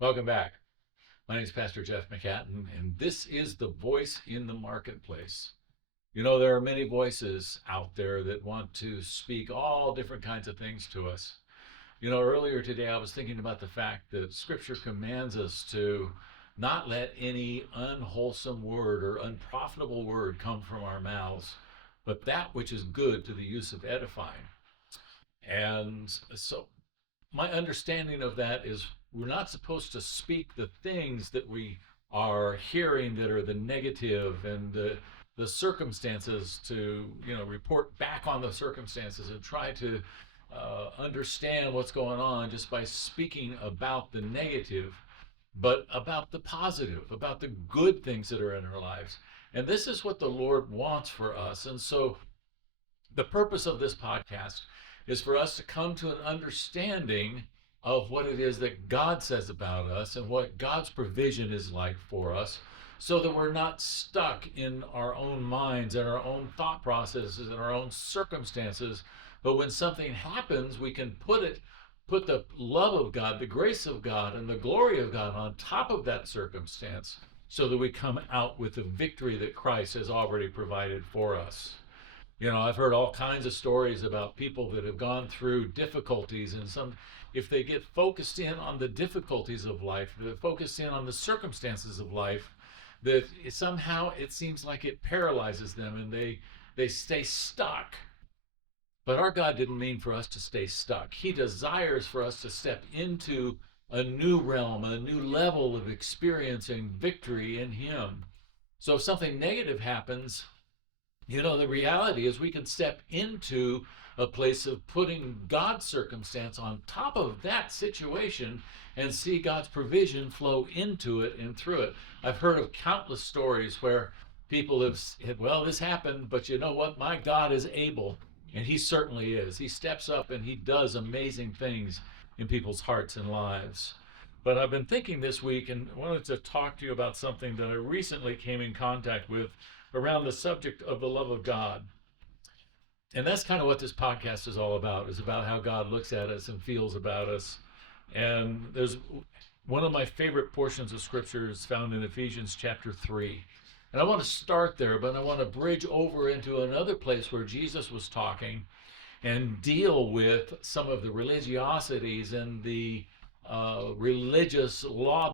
Welcome back. My name is Pastor Jeff McCatton, and this is the Voice in the Marketplace. You know, there are many voices out there that want to speak all different kinds of things to us. You know, earlier today I was thinking about the fact that Scripture commands us to not let any unwholesome word or unprofitable word come from our mouths, but that which is good to the use of edifying. And so my understanding of that is we're not supposed to speak the things that we are hearing that are the negative and the circumstances to, report back on the circumstances and try to understand what's going on just by speaking about the negative, but about the positive, about the good things that are in our lives. And this is what the Lord wants for us. And so the purpose of this podcast is for us to come to an understanding of what it is that God says about us and what God's provision is like for us, so that we're not stuck in our own minds and our own thought processes and our own circumstances. But when something happens, we can put the love of God, the grace of God, and the glory of God on top of that circumstance, so that we come out with the victory that Christ has already provided for us. You know, I've heard all kinds of stories about people that have gone through difficulties, and if they get focused in on the difficulties of life, they focus in on the circumstances of life, that somehow it seems like it paralyzes them and they stay stuck. But our God didn't mean for us to stay stuck. He desires for us to step into a new realm, a new level of experiencing victory in Him. So if something negative happens, the reality is we can step into a place of putting God's circumstance on top of that situation and see God's provision flow into it and through it. I've heard of countless stories where people have said, well, this happened, but you know what? My God is able. And He certainly is. He steps up and He does amazing things in people's hearts and lives. But I've been thinking this week and wanted to talk to you about something that I recently came in contact with around the subject of the love of God. And that's kind of what this podcast is all about, is about how God looks at us and feels about us. And there's one of my favorite portions of Scripture is found in Ephesians chapter 3. And I want to start there, but I want to bridge over into another place where Jesus was talking and deal with some of the religiosities and the religious law